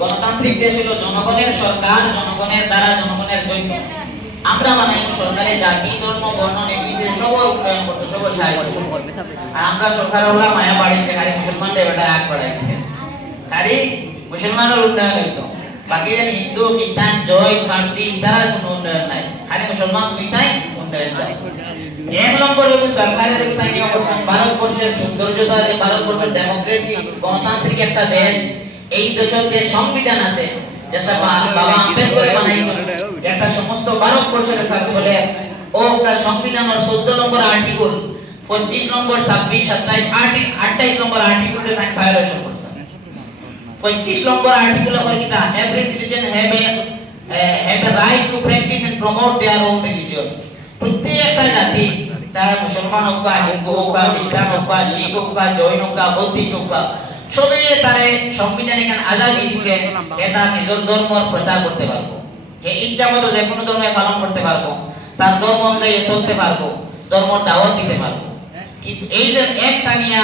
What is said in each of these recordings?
গণতান্ত্রিক দেশ হলো জনগণের সরকার, জনগণের দ্বারা, জনগণের জন্য। আমরা মানে সরকারে জাতি ধর্ম বর্ণ নির্বিশেষে সবার উন্নয়ন করতে, সবার সাহায্য করতে। আর আমরা সরকার হলো মায়া বাড়িছে খালি মুসলমানদের বেটা আগ বাড়াইছে, খালি মুসলমানের উন্নয়ন হইতো, বাকি হিন্দু খ্রিস্টান জৈন ফার্সি তার কোনো উন্নয়ন নাই, খালি মুসলমান দুইটাই উন্নয়ন চায়। এক নম্বর হলো সরকারের যে স্থানীয় অবস্থান, ভারতবর্ষের সৌন্দর্যতা, যে ভারতবর্ষের ডেমোক্রেসি গণতান্ত্রিক একটা দেশ, এই দেশের যে সংবিধান আছে যেটা বাবা আম্বেদকর বানাইছেন, একটা সমস্ত ভারতবর্ষের সাথে চলে ও একটা সংবিধানের 14 নম্বর আর্টিকেল 25 নম্বর 26 27 28 নম্বর আর্টিকেলে তাই ভায়োলেশন করছে। 25 নম্বর আর্টিকেল বলে কি every citizen have a right to practice and promote their own religion. প্রত্যেকটা জাতি, তারা মুসলমান হোক বা হিন্দু হোক বা খ্রিস্টান হোক বা শিখ হোক বা জৈন হোক বা বৌদ্ধিস্ট হোক বা সবে তারে সংবিধান এখানে আজাদি দিয়েছে, এটা নিজের ধর্মের প্রচার করতে পারবো, এই ইচ্ছা মতো যে কোনো ধর্মে পালন করতে পারবো, তার ধর্ম অনুযায়ী চলতে পারবো, ধর্মের দাওয়াত দিতে পারবো। কিন্তু এই যে একটা নিয়া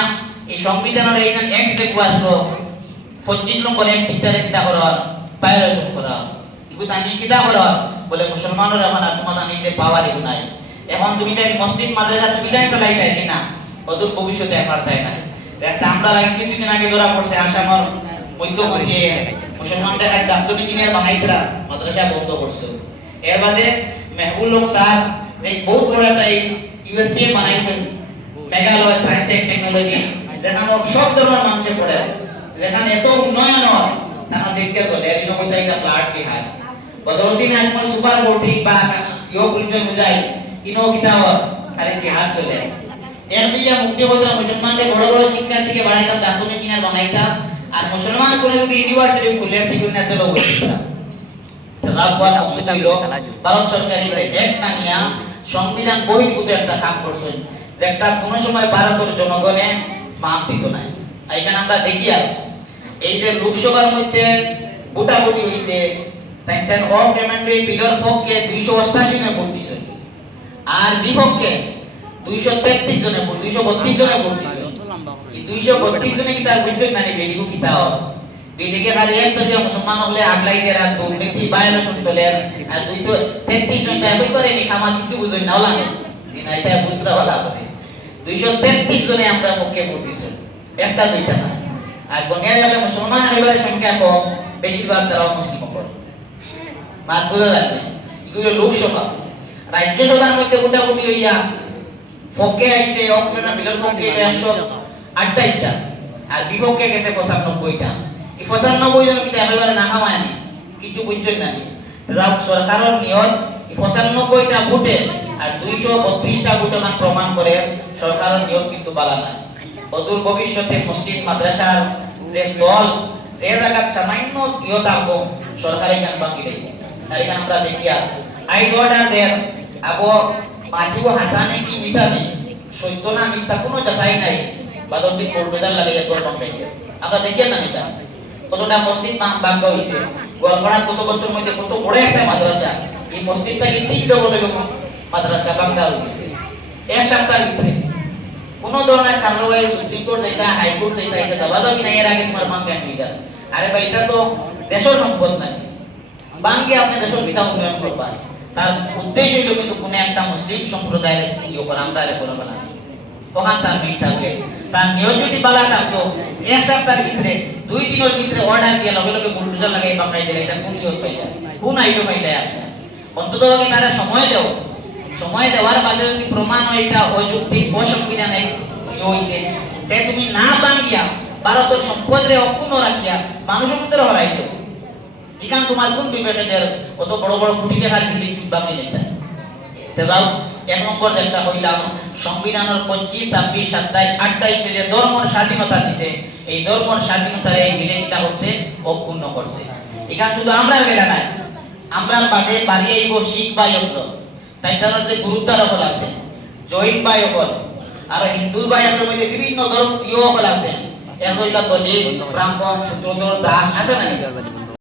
এই সংবিধানের এই যে এক যে আসলো 25 নম্বর এক ভিতরে কিতা করার ভায়োলেশন করা, এগুলো আমি কিতা করার বলে মুসলমানরা মানে তোমার নিজে পাওয়ার এগুলো নাই। এখন তুমি তাই মসজিদ মাদ্রাসা তুমি তাই চালাই তাই কিনা অদূর ভবিষ্যতে এফার তাই না। একটা আমরা লাগে কিছুদিন আগে ধরা পড়ছে আসামের মধ্যবর্তী মুসলমানদের এক দাপ্তর ইঞ্জিনিয়ার বানাইতরা মাদ্রাসা বন্ধ করছে। এর বাদে মেহবুল হক স্যার যে বহুত বড় একটা ইউনিভার্সিটি বানাইছেন, মেঘালয় সায়েন্স এন্ড টেকনোলজি, যেখানে সব ধরনের মানুষে পড়ে, যেখানে এত উন্নয়ন হয় তারা দেখতে চলে এর জন্য একটা ফ্ল্যাট জিহাদ বদরুদ্দিন আজমল সুপার ফোর্টিং বা ইও পরিচয় বুঝাই ইনো কিতাব খালি জিহাদ চলে। এর দিকে মুক্তিযোদ্ধা মুসলমানদের বড় বড় শিক্ষার্থীকে বাড়াইতাম, দাপ্তর ইঞ্জিনিয়ার বানাইতাম, আর মুসলমান করে যদি ইউনিভার্সিটি খুলে থেকে না চলো বলতাম। ভারত সরকার একটা নিয়া সংবিধান বহির্ভূত একটা কাম করছেন, একটা কোনো সময় ভারতের জনগণে মাপ দিত না। এখানে আমরা দেখি আর এই যে লোকসভার মধ্যে ভোটাভুটি হয়েছে, তাই অফ রেমান্ডারি বিলের পক্ষে 288 জনে ভোট দিছে, আর বিপক্ষে 233 জনে ভোট, 232 জনে ভোট দিছে। এই 232 জনে কি তার বুঝছেন না বেরিগু কিতাও বিদিকে খালি এক তো মুসলমান হলে আগলাই দেরা তো ব্যক্তি ভায়োলেশন চলে, আর 233 জন এত করে নি খামা কিছু বুঝেন না লাগে জিনা এটা বুঝরা ভালো হবে। 233 জনে আমরা পক্ষে ভোট দিছে, একটা দুইটা না। আর গঙ্গা গেলে মুসলমান এবারে সংখ্যা কম, বেশিরভাগ তারা মুসলিম করে মাত বুঝা যাচ্ছে। এগুলো লোকসভা, রাজ্যসভার মধ্যে ভোটাভুটি হইয়া পক্ষে আইছে অপশনাল বিলের পক্ষে 128টা, আর বিপক্ষে গেছে 95টা। এই 95 জন কিন্তু একেবারে না খাওয়ায়নি, কিছু বুঝছেন না। সরকারের নিয়ত 95টা ভোটে আর 232টা ভোটে মান প্রমাণ করে সরকারের নিয়ত কিন্তু বালা না। অদূর ভবিষ্যতে মসজিদ মাদ্রাসার যে স্থল যে জায়গা সামান্য ইয়ে থাকবো সরকারি গান বাকি দেয়। আর এখানে আমরা দেখি আই অর্ডার দেন আবো পাঠিব হাসানে কি মিশানে সত্য না মিথ্যা কোনো যাচাই নাই, বাদন্তি কোর্টবেদার লাগে এত কমপ্লেন্ট আমরা দেখি না এটা কতটা মসজিদ ভাঙ্গা হয়েছে। গোয়ালপাড়া কত বছর মধ্যে কত বড় একটা মাদ্রাসা, এই মসজিদটা তিন ডবল মাদ্রাসা ভাঙ্গা হয়েছে এক সপ্তাহের ভিতরে। কোন ধরনের কার্যবাহী সুপ্রিম কোর্ট যেটা হাইকোর্ট যেটা এটা দাবা দাবি নাই, এর আগে তোমার মান কেন নিয়ে যান। আরে ভাই এটা তো দেশের সম্পদ নাই, বাঙ্গে আপনি দেশের পিতা উন্নয়ন করবেন, তার উদ্দেশ্য হলো কিন্তু কোনো একটা মুসলিম সম্প্রদায়ের ইয়ে করা, আমরা এর করবো না। তখন তার মিট থাকবে, তার নিয়ম যদি বালা থাকতো এক সপ্তাহের ভিতরে 2 দিনের ভিতরে অর্ডার দিয়ে লগে লগে বুলডোজার লাগাই বাঁকাই দিলে এটা কোন নিয়ম পাই যায়, কোন আইটেম পাই যায় আপনি অন্তত তারা সময় দেও, সময় দেওয়ার বাদে যদি প্রমাণ হয় এটা অযৌক্তিক অসংবিধানিক হইছে, তে তুমি না বাঙ্গিয়া ভারতের সম্পদরে অক্ষুণ্ণ রাখিয়া মানুষের মধ্যে হরাইতো, এখান তোমার কোন বিবেকের কত বড় বড় কোটি টাকার বিল্ডিং বাকি যেটা। যাও এক নম্বর যেটা হইলাম সংবিধানের 25 26 27 28 যে ধর্মের স্বাধীনতা দিছে, এই ধর্মের স্বাধীনতার এই বিলেটা হচ্ছে অক্ষুণ্ণ করছে। এখানে শুধু আমরা বেলা নাই, আমরা বাদে বাড়িয়ে আইব শিখ ভাই হলো, তাই তার যে গুরুত্বারোপ আছে জৈন ভাই হল আর হিন্দু ভাই হল, বিভিন্ন ধর্ম ইয়ে হল আছে, এর হইলা দলিত ব্রাহ্মণ সূত্রধর দাস আছে না।